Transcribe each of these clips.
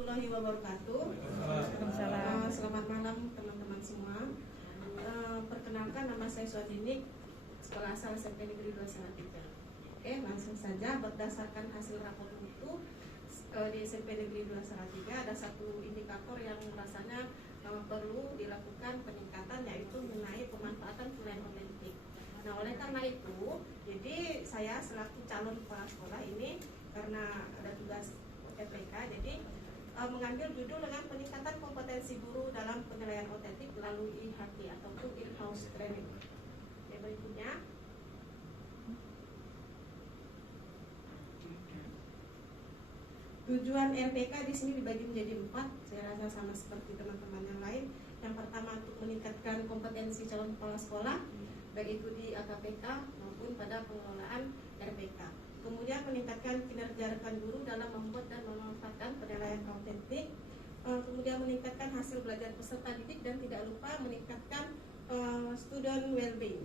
warahmatullahi wabarakatuh. Selamat malam teman-teman semua. Perkenalkan, nama saya Suadinik, sekolah asal SMP Negeri 2 Salatiga. Oke, langsung saja. Berdasarkan hasil rapor mutu di SMP Negeri 2 Salatiga, ada satu indikator yang rasanya perlu dilakukan peningkatan, yaitu mengenai pemanfaatan penilaian otentik. Nah, oleh karena itu, jadi saya selaku calon kepala sekolah ini, karena ada tugas RPK, jadi mengambil judul dengan peningkatan kompetensi guru dalam penilaian otentik melalui IHT ataupun in-house training. Yang berikutnya, tujuan RPK di sini dibagi menjadi 4. Saya rasa sama seperti teman-teman yang lain. Yang pertama, untuk meningkatkan kompetensi calon kepala sekolah, baik itu di AKPK maupun pada pengelolaan RPK. Kemudian meningkatkan kinerja rekan guru dalam membuat dan memanfaatkan penilaian autentik. Kemudian meningkatkan hasil belajar peserta didik dan tidak lupa meningkatkan student well-being.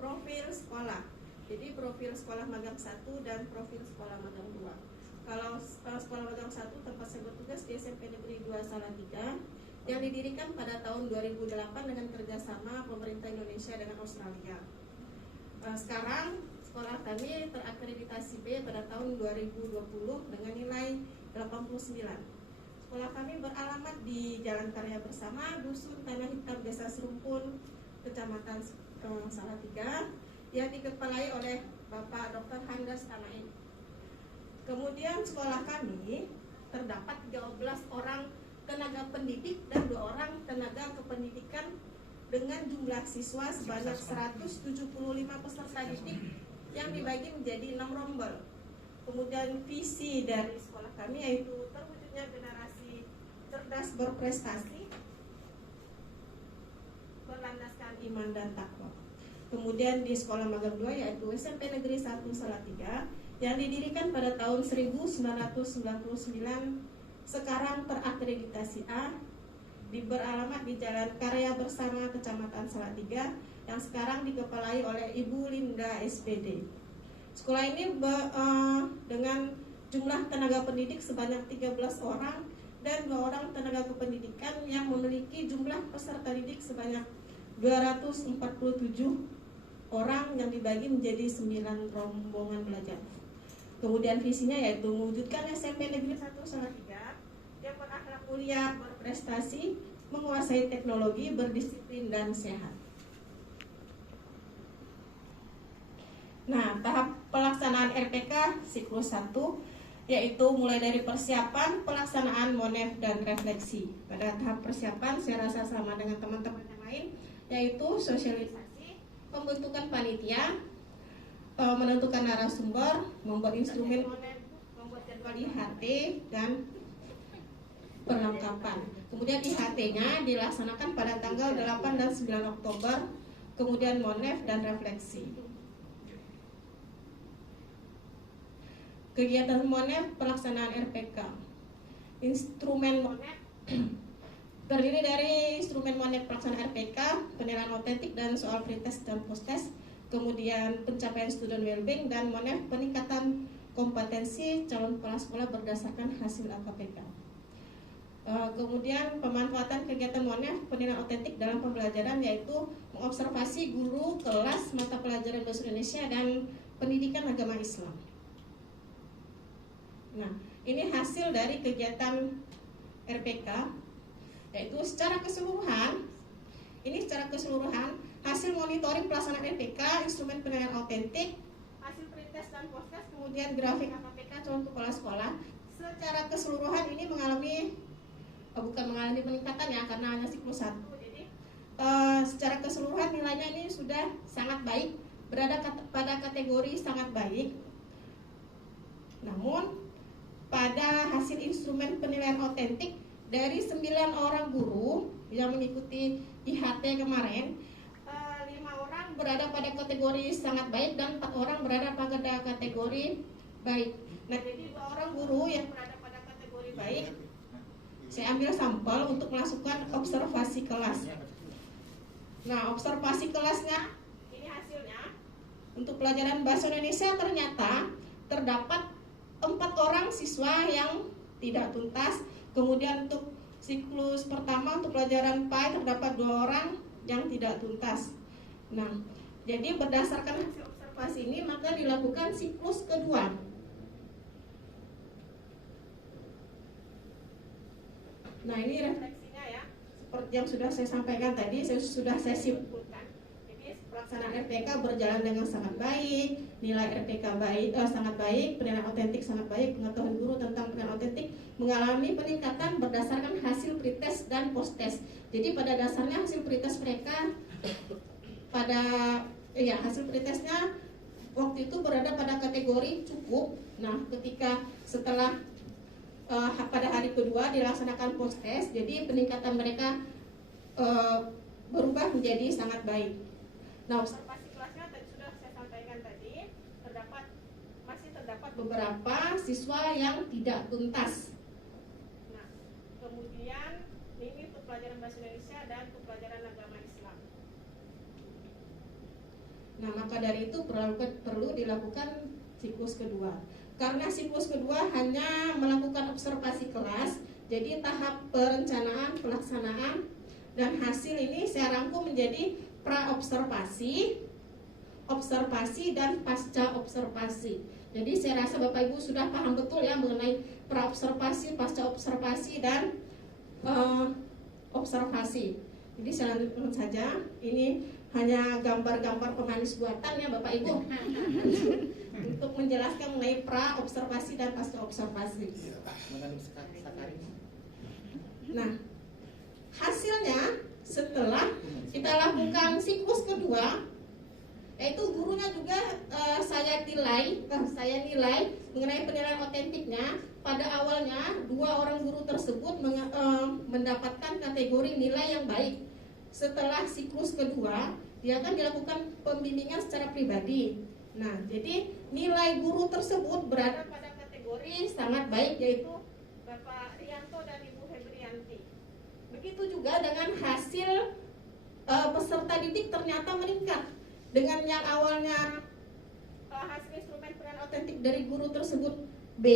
Profil sekolah. Jadi profil sekolah magang 1 dan profil sekolah magang 2. Kalau sekolah magang 1 tempat saya bertugas di SMP Negeri 2 Salatiga yang didirikan pada tahun 2008 dengan kerjasama pemerintah Indonesia dengan Australia. Sekarang sekolah kami terakreditasi B pada tahun 2020 dengan nilai 89. Sekolah kami beralamat di Jalan Karya Bersama, Dusun Tanah Hitam, Desa Serumpun, Kecamatan Salatiga, yang dikepalai oleh Bapak Dr. Handas Tanain. Kemudian sekolah kami terdapat 13 orang tenaga pendidik dan 2 orang tenaga kependidikan dengan jumlah siswa sebanyak 175 peserta didik yang dibagi menjadi 6 rombel. Kemudian visi dari sekolah kami yaitu terwujudnya generasi cerdas berprestasi berlandaskan iman dan takwa. Kemudian di sekolah magang 2 yaitu SMP Negeri 1 Salatiga yang didirikan pada tahun 1999, sekarang terakreditasi A, beralamat di Jalan Karya Bersama, Kecamatan Salatiga, yang sekarang dikepalai oleh Ibu Linda SPD. Sekolah ini dengan jumlah tenaga pendidik sebanyak 13 orang dan 2 orang tenaga kependidikan yang memiliki jumlah peserta didik sebanyak 247 orang yang dibagi menjadi 9 rombongan belajar. Kemudian visinya yaitu mewujudkan SMP Negeri 1 Salatiga yang berakhlak mulia, berprestasi, menguasai teknologi, berdisiplin, dan sehat. Nah, tahap pelaksanaan RPK siklus 1 yaitu mulai dari persiapan, pelaksanaan, monef, dan refleksi. Pada tahap persiapan saya rasa sama dengan teman-teman yang lain, yaitu sosialisasi, pembentukan panitia, menentukan narasumber, membuat instrumen monef, membuat jadwal IHT, dan perlengkapan. Kemudian IHT-nya dilaksanakan pada tanggal 8 dan 9 Oktober, kemudian monef dan refleksi. Kegiatan monef pelaksanaan RPK. Instrumen monef terdiri dari instrumen monef pelaksanaan RPK, penilaian otentik dan soal pretest dan posttest, kemudian pencapaian student well-being, dan monef peningkatan kompetensi calon kepala sekolah berdasarkan hasil AKPK. Kemudian pemanfaatan kegiatan monef penilaian otentik dalam pembelajaran yaitu mengobservasi guru, kelas, mata pelajaran bahasa Indonesia, dan pendidikan agama Islam. Nah, ini hasil dari kegiatan RPK, yaitu secara keseluruhan hasil monitoring pelaksanaan RPK, instrumen penilaian otentik, hasil pretest dan posttest, kemudian grafik AKPK calon kepala sekolah. Secara keseluruhan ini bukan mengalami peningkatan ya, karena hanya siklus 1. Jadi secara keseluruhan nilainya ini sudah sangat baik, berada pada kategori sangat baik. Namun pada hasil instrumen penilaian otentik, dari 9 orang guru yang mengikuti IHT kemarin, 5 orang berada pada kategori sangat baik dan 4 orang berada pada kategori baik. Nah, jadi 2 orang guru yang berada pada kategori baik saya ambil sampel untuk melakukan observasi kelas. Nah, observasi kelasnya ini hasilnya. Untuk pelajaran bahasa Indonesia ternyata terdapat 4 orang siswa yang tidak tuntas. Kemudian untuk siklus pertama untuk pelajaran PAI terdapat 2 orang yang tidak tuntas. Nah, jadi berdasarkan hasil observasi ini maka dilakukan siklus kedua. Nah, ini refleksinya ya. Seperti yang sudah saya sampaikan tadi, sudah saya simpulkan. Jadi pelaksanaan RTK berjalan dengan sangat baik, nilai RTK sangat baik, penilaian otentik sangat baik, pengetahuan guru tentang penilaian otentik mengalami peningkatan berdasarkan hasil pretest dan post-test. Jadi pada dasarnya hasil pretest mereka hasil pretestnya waktu itu berada pada kategori cukup. Nah, ketika setelah pada hari kedua dilaksanakan post-test, jadi peningkatan mereka berubah menjadi sangat baik. Nah, observasi kelasnya tadi sudah saya sampaikan tadi, masih terdapat beberapa siswa yang tidak tuntas. Nah, kemudian ini untuk pelajaran bahasa Indonesia dan untuk pelajaran agama Islam. Nah, maka dari itu perlu dilakukan siklus kedua. Karena siklus kedua hanya melakukan observasi kelas, jadi tahap perencanaan, pelaksanaan, dan hasil ini saya rangkum menjadi pra-observasi, observasi, dan pasca observasi. Jadi saya rasa Bapak Ibu sudah paham betul ya mengenai pra-observasi, pasca observasi, dan observasi. Jadi saya lanjutkan saja. Ini hanya gambar-gambar pemanis buatan ya Bapak Ibu untuk menjelaskan mengenai pra-observasi dan pasca observasi. Nah, hasilnya setelah kita lakukan siklus kedua, yaitu gurunya juga saya nilai mengenai penilaian otentiknya. Pada awalnya 2 orang guru tersebut mendapatkan kategori nilai yang baik. Setelah siklus kedua, dia akan dilakukan pembimbingan secara pribadi. Nah, jadi nilai guru tersebut berada pada kategori sangat baik, yaitu Bapak Rianto dan Ibu Febrianti. Begitu juga dengan hasil peserta didik ternyata meningkat. Dengan yang awalnya hasil instrumen penilaian otentik dari guru tersebut B,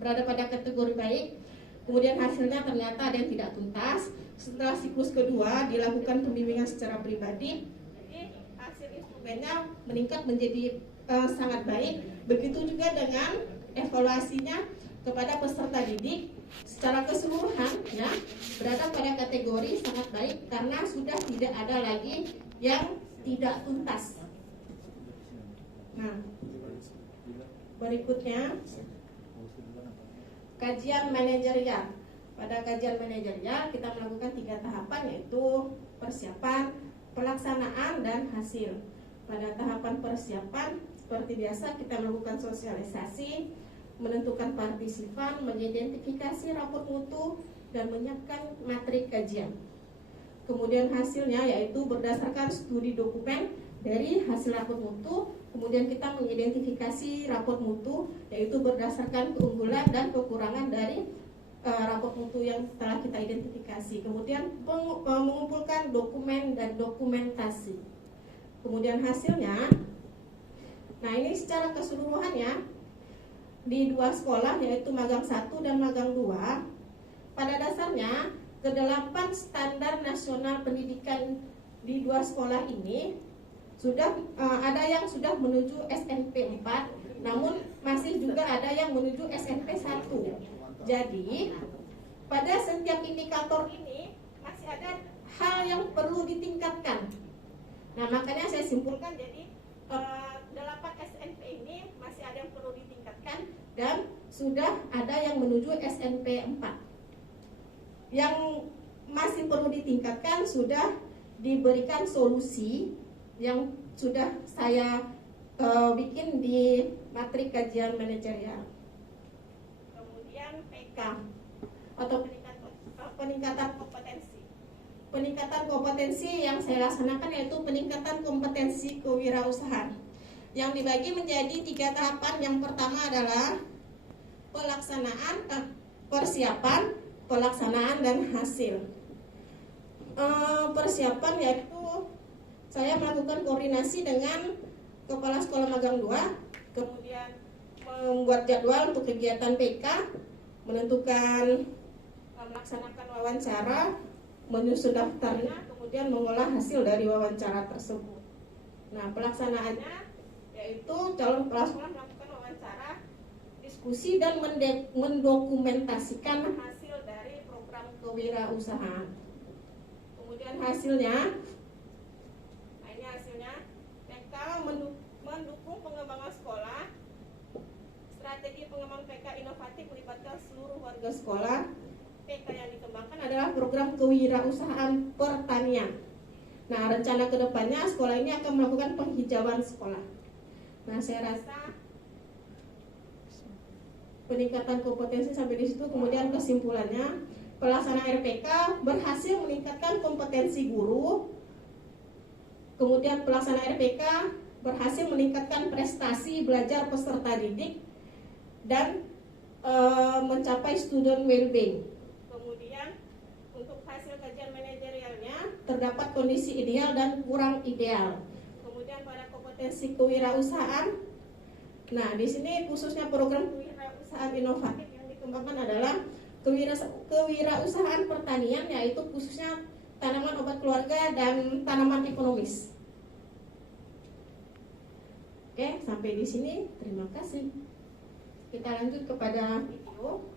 berada pada kategori baik, kemudian hasilnya ternyata ada yang tidak tuntas. Setelah siklus kedua dilakukan pembimbingan secara pribadi, jadi hasil instrumennya meningkat menjadi sangat baik. Begitu juga dengan evaluasinya kepada peserta didik secara keseluruhan ya, berada pada kategori sangat baik karena sudah tidak ada lagi yang tidak tuntas. Nah, berikutnya kajian manajerial. Pada kajian manajerial kita melakukan 3 tahapan, yaitu persiapan, pelaksanaan, dan hasil. Pada tahapan persiapan seperti biasa kita melakukan sosialisasi, menentukan partisipan, mengidentifikasi rapor mutu, dan menyiapkan materi kajian. Kemudian hasilnya yaitu berdasarkan studi dokumen dari hasil rapor mutu. Kemudian kita mengidentifikasi rapor mutu, yaitu berdasarkan keunggulan dan kekurangan dari rapor mutu yang telah kita identifikasi. Kemudian mengumpulkan dokumen dan dokumentasi. Kemudian hasilnya, nah ini secara keseluruhannya di 2 sekolah, yaitu magang 1 dan magang 2. Pada dasarnya ke-8 standar nasional pendidikan di 2 sekolah ini sudah ada yang sudah menuju SMP 4, namun masih juga ada yang menuju SMP 1. Jadi pada setiap indikator ini masih ada hal yang perlu ditingkatkan. Nah, makanya saya simpulkan jadi 8 SMP ini masih ada yang perlu ditingkatkan dan sudah ada yang menuju SMP 4. Yang masih perlu ditingkatkan sudah diberikan solusi yang sudah saya bikin di materi kajian manajerial. Kemudian PK atau peningkatan kompetensi. Peningkatan kompetensi yang saya laksanakan yaitu peningkatan kompetensi kewirausahaan yang dibagi menjadi 3 tahapan. Yang pertama adalah pelaksanaan, persiapan, pelaksanaan, dan hasil. Persiapan yaitu saya melakukan koordinasi dengan Kepala Sekolah Magang 2, kemudian membuat jadwal untuk kegiatan PK, menentukan melaksanakan wawancara, menyusun daftarnya, kemudian mengolah hasil dari wawancara tersebut. Nah, pelaksanaannya yaitu calon kepala sekolah melakukan wawancara, diskusi, dan mendokumentasikan hasil dari program kewirausahaan. Kemudian hasilnya, nah ini hasilnya, PK mendukung pengembangan sekolah, strategi pengembangan PK inovatif melibatkan seluruh warga sekolah. PK yang dikembangkan adalah program kewirausahaan pertanian. Nah, rencana kedepannya sekolah ini akan melakukan penghijauan sekolah. Nah, saya rasa peningkatan kompetensi sampai di situ. Kemudian kesimpulannya, pelaksanaan RPK berhasil meningkatkan kompetensi guru. Kemudian pelaksanaan RPK berhasil meningkatkan prestasi belajar peserta didik dan mencapai student well-being. Kemudian untuk hasil kajian manajerialnya terdapat kondisi ideal dan kurang ideal. Kemudian pada kompetensi kewirausahaan, nah di sini khususnya program kewirausahaan inovatif yang dikembangkan adalah kewirausahaan pertanian, yaitu khususnya tanaman obat keluarga dan tanaman ekonomis. Oke, sampai di sini. Terima kasih. Kita lanjut kepada video.